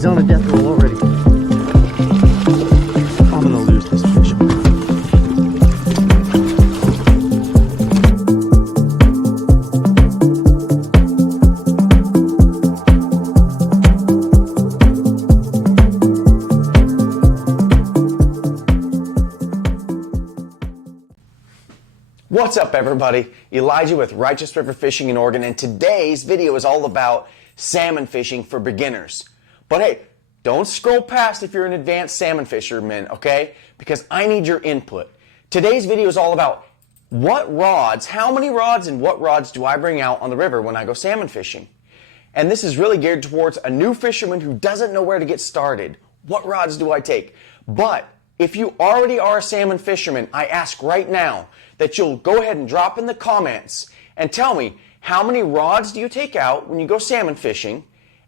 he's on a death roll already. I'm gonna lose this fish. What's up, everybody? Elijah with Righteous River Fishing in Oregon, and today's video is all about salmon fishing for beginners. But hey, don't scroll past if you're an advanced salmon fisherman, okay? Because I need your input. Today's video is all about what rods, how many rods and what rods do I bring out on the river when I go salmon fishing? And this is really geared towards a new fisherman who doesn't know where to get started. What rods do I take? But if you already are a salmon fisherman, I ask right now that you'll go ahead and drop in the comments and tell me how many rods do you take out when you go salmon fishing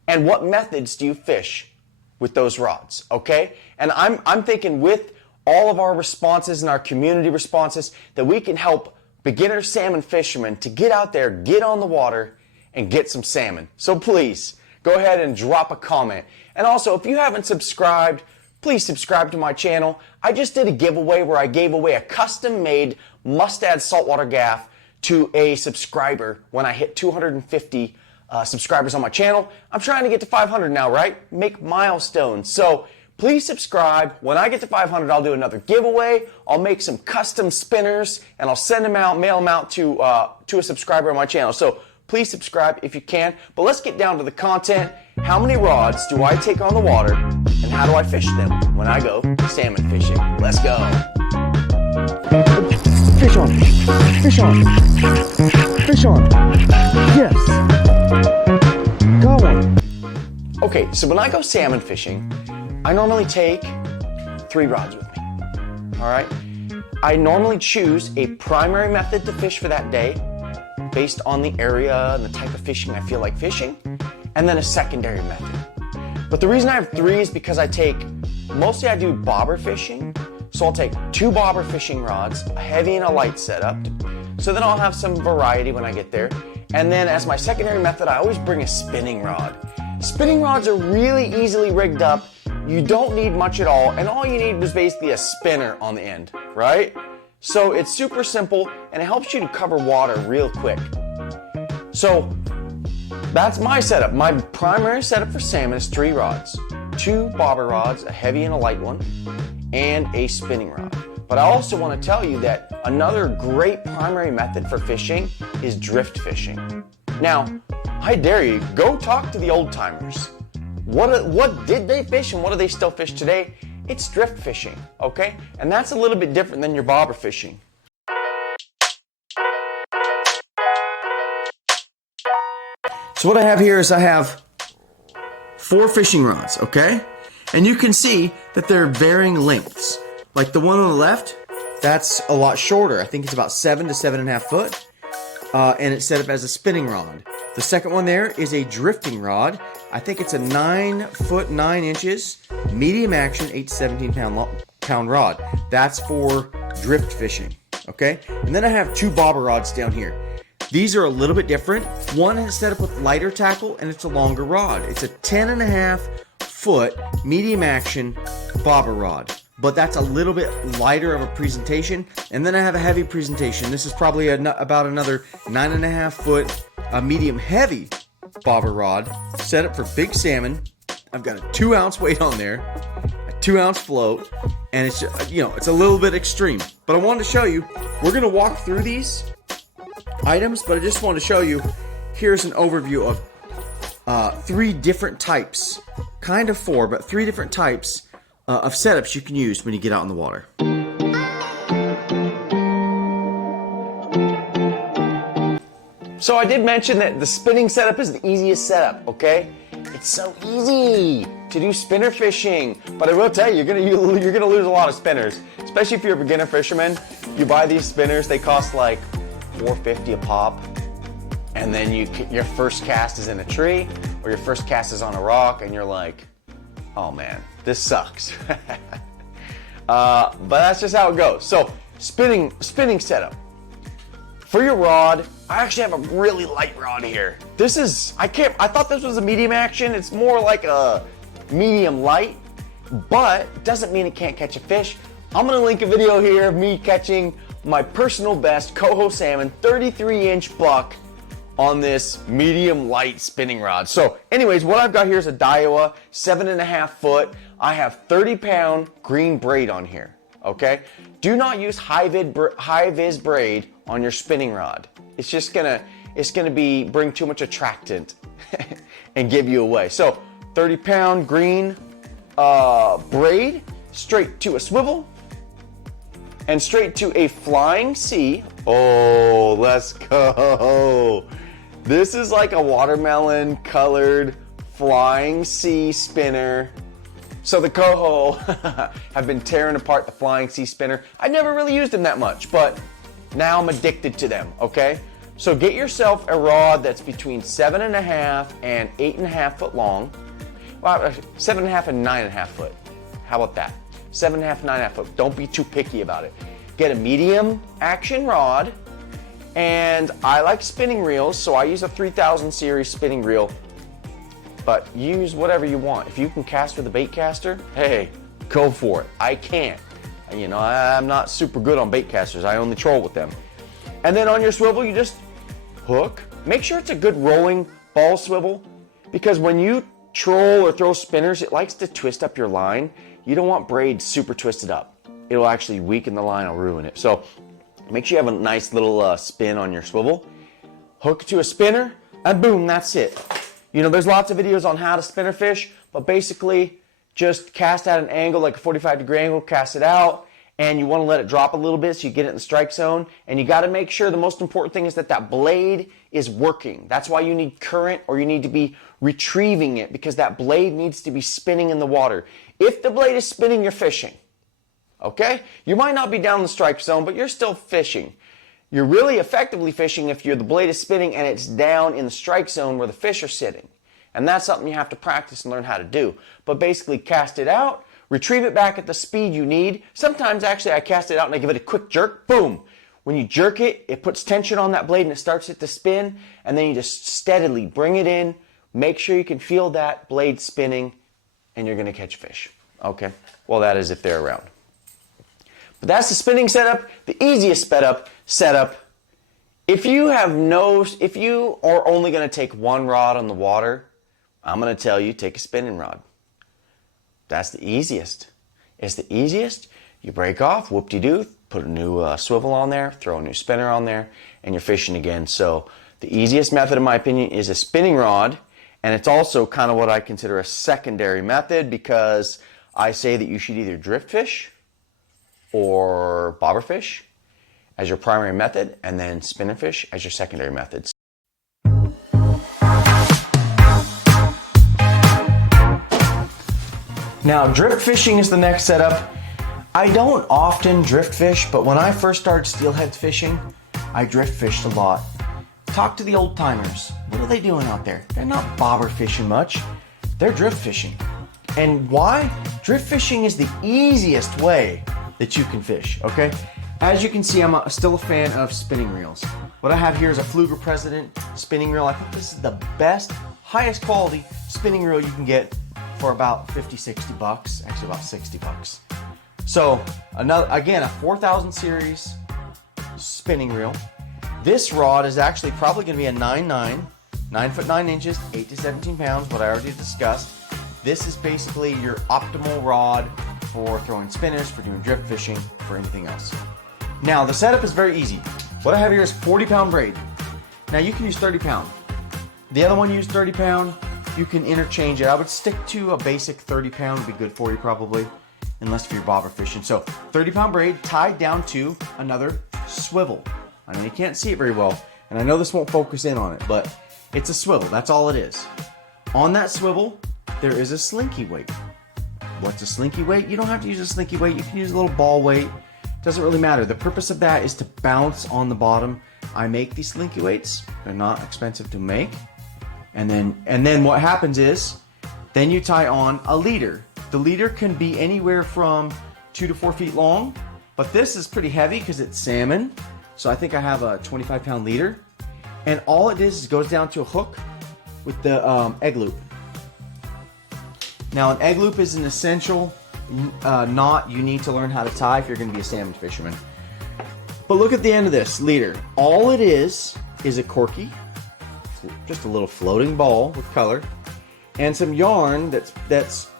and what methods do you fish with those rods, okay? And I'm thinking with all of our responses and our community responses that we can help beginner salmon fishermen to get out there, get on the water, and get some salmon. So please, go ahead and drop a comment. And also, if you haven't subscribed, please subscribe to my channel. I just did a giveaway where I gave away a custom-made mustad saltwater gaff to a subscriber when I hit 250 subscribers on my channel. I'm trying to get to 500 now, right? Make milestones. So please subscribe. When I get to 500, I'll do another giveaway. I'll make some custom spinners, and I'll send them out, mail them out to a subscriber on my channel. So please subscribe if you can. But let's get down to the content. How many rods do I take on the water, and how do I fish them when I go salmon fishing? Let's go. Fish on, fish on, fish on. Yes. Got one. Okay, so when I go salmon fishing, I normally take 3 rods with me. All right. I normally choose a primary method to fish for that day based on the area and the type of fishing I feel like fishing, and then a secondary method. But the reason I have 3 is because mostly I do bobber fishing. So I'll take 2 bobber fishing rods, a heavy and a light setup. So then I'll have some variety when I get there. And then as my secondary method, I always bring a spinning rod. Spinning rods are really easily rigged up. You don't need much at all. And all you need is basically a spinner on the end, right? So it's super simple and it helps you to cover water real quick. So that's my setup. My primary setup for salmon is 3 rods. 2 bobber rods, a heavy and a light one, and a spinning rod. But I also want to tell you that another great primary method for fishing is drift fishing. Now, I dare you, go talk to the old timers. What did they fish and what do they still fish today? It's drift fishing, okay? And that's a little bit different than your bobber fishing. So what I have here is I have 4 fishing rods, okay? And you can see that they're varying lengths. Like the one on the left, that's a lot shorter. I think it's about 7 to 7.5 foot. And it's set up as a spinning rod. The second one there is a drifting rod. I think it's a 9 foot 9 inches, medium action, 8 to 17 pound rod. That's for drift fishing, okay? And then I have 2 bobber rods down here. These are a little bit different. One is set up with lighter tackle and it's a longer rod. It's a 10.5 foot medium action bobber rod, but that's a little bit lighter of a presentation. And then I have a heavy presentation. This is probably about another 9.5 foot medium heavy bobber rod set up for big salmon. I've got a 2 ounce weight on there, a 2 ounce float, and it's just, it's a little bit extreme, but I wanted to show you. We're gonna walk through these items, but I just want to show you, here's an overview of 3 different types, kind of 4, but 3 different types of setups you can use when you get out in the water. So I did mention that the spinning setup is the easiest setup, okay? It's so easy to do spinner fishing, but I will tell you, you're gonna lose a lot of spinners, especially if you're a beginner fisherman. You buy these spinners, they cost like $4.50 a pop, and then your first cast is in a tree or your first cast is on a rock, and you're like, oh man, this sucks. But that's just how it goes. So spinning setup. For your rod, I actually have a really light rod here. I thought this was a medium action. It's more like a medium light, but it doesn't mean it can't catch a fish. I'm gonna link a video here of me catching my personal best COHO salmon 33-inch buck on this medium light spinning rod. So anyways, what I've got here is a Daiwa 7.5 foot. I have 30-pound green braid on here, okay? Do not use high vis braid on your spinning rod. It's just gonna bring too much attractant and give you away. So 30-pound green braid, straight to a swivel, and straight to a flying C. Oh, let's go. This is like a watermelon colored flying C spinner. So the COHO have been tearing apart the flying C spinner. I never really used them that much, but now I'm addicted to them, okay? So get yourself a rod that's between 7.5 and 8.5 foot long. Well, 7.5 and 9.5 foot. How about that? 7.5, 9.5 foot. Don't be too picky about it. Get a medium action rod, and I like spinning reels, so I use a 3000 series spinning reel, but use whatever you want. If you can cast with a bait caster, hey, go for it. I can't. You know, I'm not super good on bait casters. I only troll with them. And then on your swivel, you just hook. Make sure it's a good rolling ball swivel, because when you troll or throw spinners, it likes to twist up your line. You don't want braid super twisted up. It'll actually weaken the line or ruin it. So make sure you have a nice little spin on your swivel. Hook to a spinner, and boom, that's it. You know, there's lots of videos on how to spinner fish, but basically just cast at an angle, like a 45-degree angle, cast it out, and you want to let it drop a little bit so you get it in the strike zone. And you got to make sure the most important thing is that that blade is working. That's why you need current, or you need to be retrieving it, because that blade needs to be spinning in the water. If the blade is spinning, you're fishing. Okay? You might not be down the strike zone, but you're still fishing. You're really effectively fishing if the blade is spinning and it's down in the strike zone where the fish are sitting. And that's something you have to practice and learn how to do. But basically cast it out, retrieve it back at the speed you need. Sometimes actually I cast it out and I give it a quick jerk, boom. When you jerk it, it puts tension on that blade and it starts it to spin, and then you just steadily bring it in, make sure you can feel that blade spinning, and you're gonna catch fish. Okay? Well, that is if they're around. But that's the spinning setup, the easiest setup. If you are only going to take one rod on the water, I'm going to tell you, take a spinning rod. That's the easiest. It's the easiest. You break off, whoop-de-doo, put a new swivel on there, throw a new spinner on there, and you're fishing again. So the easiest method, in my opinion, is a spinning rod, and it's also kind of what I consider a secondary method, because I say that you should either drift fish or bobber fish as your primary method, and then spinner fish as your secondary methods. Now, drift fishing is the next setup. I don't often drift fish, but when I first started steelhead fishing, I drift fished a lot. Talk to the old timers. What are they doing out there? They're not bobber fishing much. They're drift fishing. And why? Drift fishing is the easiest way that you can fish, okay? As you can see, I'm still a fan of spinning reels. What I have here is a Fluger President spinning reel. I think this is the best, highest quality spinning reel you can get for about 50, 60 bucks, actually about 60 bucks. So, again, a 4000 series spinning reel. This rod is actually probably gonna be a 9.9, 9 foot 9 inches, 8 to 17 pounds, what I already discussed. This is basically your optimal rod for throwing spinners, for doing drift fishing, for anything else. Now, the setup is very easy. What I have here is 40-pound braid. Now, you can use 30-pound. The other one used 30-pound. You can interchange it. I would stick to a basic 30-pound, would be good for you probably, unless you're bobber fishing. So, 30-pound braid tied down to another swivel. I know you can't see it very well, and I know this won't focus in on it, but it's a swivel. That's all it is. On that swivel, there is a slinky weight. What's a slinky weight? You don't have to use a slinky weight. You can use a little ball weight. Doesn't really matter. The purpose of that is to bounce on the bottom. I make these slinky weights. They're not expensive to make. And then what happens is, then you tie on a leader. The leader can be anywhere from 2 to 4 feet long, but this is pretty heavy because it's salmon. So I think I have a 25-pound leader. And all it is goes down to a hook with the egg loop. Now, an egg loop is an essential knot you need to learn how to tie if you're going to be a salmon fisherman. But look at the end of this leader. All it is a corky, just a little floating ball with color, and some yarn that's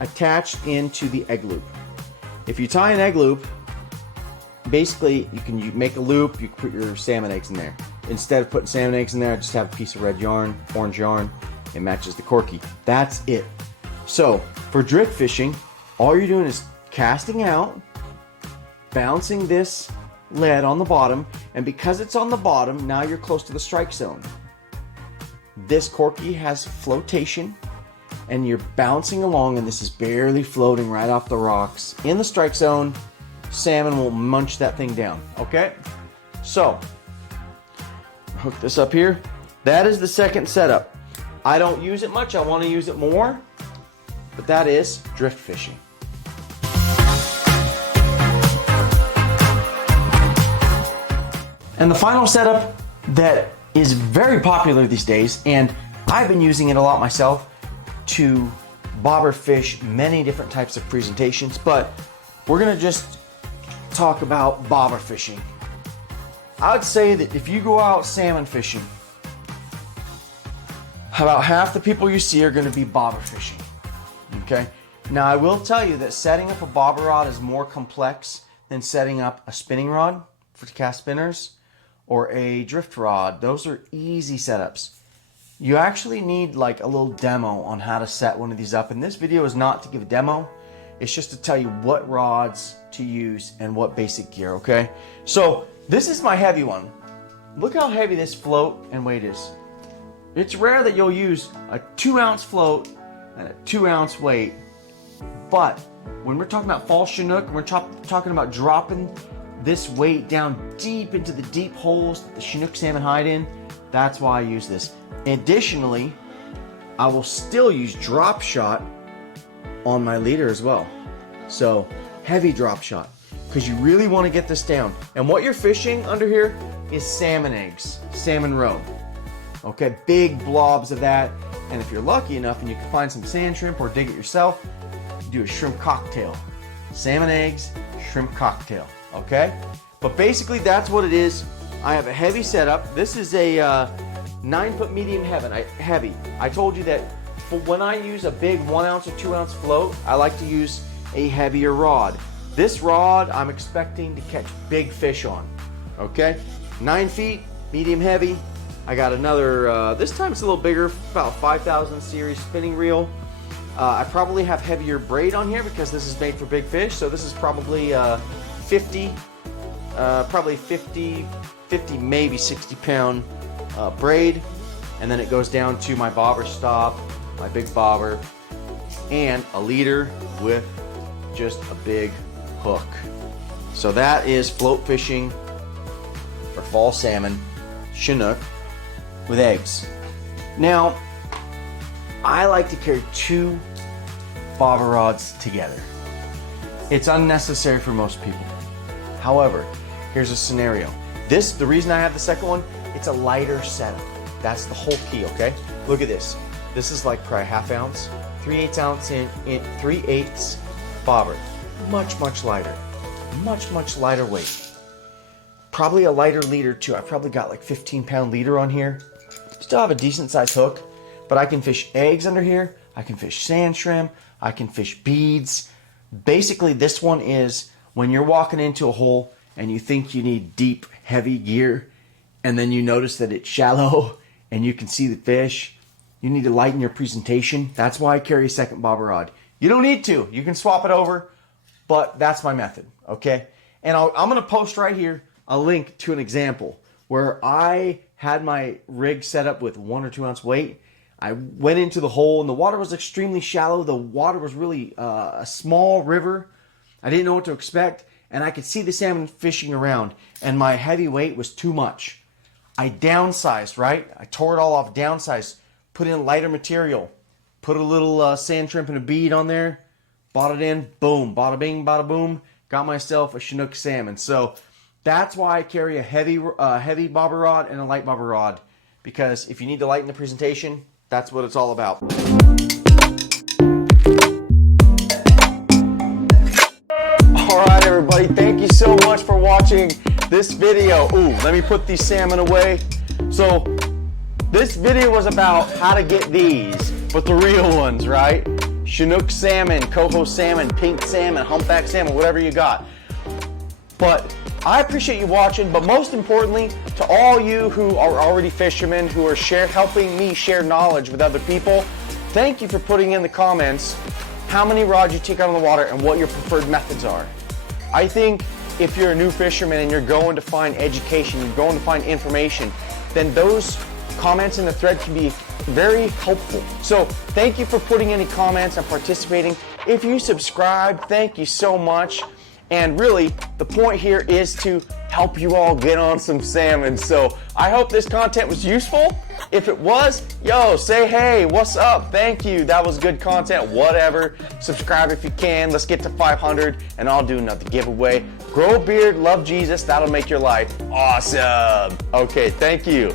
attached into the egg loop. If you tie an egg loop, basically you make a loop, you put your salmon eggs in there. Instead of putting salmon eggs in there, I just have a piece of red yarn, orange yarn. It matches the corky. That's it. So for drift fishing, all you're doing is casting out, bouncing this lead on the bottom, and because it's on the bottom, now you're close to the strike zone. This corky has flotation, and you're bouncing along, and this is barely floating right off the rocks. In the strike zone, salmon will munch that thing down, okay? So, hook this up here. That is the second setup. I don't use it much, I want to use it more, but that is drift fishing. And the final setup that is very popular these days, and I've been using it a lot myself to bobber fish many different types of presentations, but we're gonna just talk about bobber fishing. I would say that if you go out salmon fishing, about half the people you see are gonna be bobber fishing, okay? Now I will tell you that setting up a bobber rod is more complex than setting up a spinning rod for cast spinners or a drift rod. Those are easy setups. You actually need like a little demo on how to set one of these up, and this video is not to give a demo, it's just to tell you what rods to use and what basic gear, okay? So this is my heavy one. Look how heavy this float and weight is. It's rare that you'll use a 2-ounce float and a 2-ounce weight, but when we're talking about fall Chinook, we're talking about dropping this weight down deep into the deep holes that the Chinook salmon hide in. That's why I use this. Additionally, I will still use drop shot on my leader as well. So heavy drop shot, because you really want to get this down. And what you're fishing under here is salmon eggs, salmon roe. Okay, big blobs of that. And if you're lucky enough and you can find some sand shrimp or dig it yourself, do a shrimp cocktail. Salmon eggs, shrimp cocktail. Okay, but basically that's what it is. I have a heavy setup. This is a 9-foot medium heavy. I told you that for when I use a big 1-ounce or 2-ounce float, I like to use a heavier rod. This rod I'm expecting to catch big fish on. Okay, 9 feet, medium heavy. I got another, this time it's a little bigger, about 5000 series spinning reel. I probably have heavier braid on here because this is made for big fish. So this is probably 50, maybe 60 pound braid. And then it goes down to my bobber stop, my big bobber, and a leader with just a big hook. So that is float fishing for fall salmon, Chinook, with eggs. Now, I like to carry 2 bobber rods together. It's unnecessary for most people. However, here's a scenario. The reason I have the second one, it's a lighter setup. That's the whole key, okay? Look at this. This is like probably 1/2 ounce, 3/8 ounce in 3/8 bobber. Much lighter. Much lighter weight. Probably a lighter leader too. I probably got like 15-pound leader on here. Still have a decent sized hook, but I can fish eggs under here. I can fish sand shrimp. I can fish beads. Basically, this one is when you're walking into a hole and you think you need deep, heavy gear, and then you notice that it's shallow and you can see the fish, you need to lighten your presentation. That's why I carry a second bobber rod. You don't need to. You can swap it over, but that's my method, okay? And I'm going to post right here a link to an example where I had my rig set up with 1 or 2 ounce weight. I went into the hole and the water was extremely shallow. The water was really a small river. I didn't know what to expect, and I could see the salmon fishing around, and my heavy weight was too much. I downsized, right? I tore it all off, downsized, put in lighter material, put a little sand shrimp and a bead on there, bought it in, boom, bada bing, bada boom, got myself a Chinook salmon. So that's why I carry a heavy bobber rod and a light bobber rod, because if you need to lighten the presentation, that's what it's all about. everybody, thank you so much for watching this video. Ooh, let me put these salmon away. So this video was about how to get these, but the real ones, right? Chinook salmon, coho salmon, pink salmon, humpback salmon, whatever you got. But I appreciate you watching, but most importantly, to all you who are already fishermen, who are helping me share knowledge with other people, thank you for putting in the comments how many rods you take out on the water and what your preferred methods are. I think if you're a new fisherman and you're going to find education, you're going to find information, then those comments in the thread can be very helpful. So thank you for putting any comments and participating. If you subscribe, thank you so much. And really, the point here is to help you all get on some salmon. So I hope this content was useful. If it was, yo, say hey, what's up? Thank you, that was good content, whatever. Subscribe if you can. Let's get to 500 and I'll do another giveaway. Grow a beard, love Jesus, that'll make your life awesome. Okay, thank you.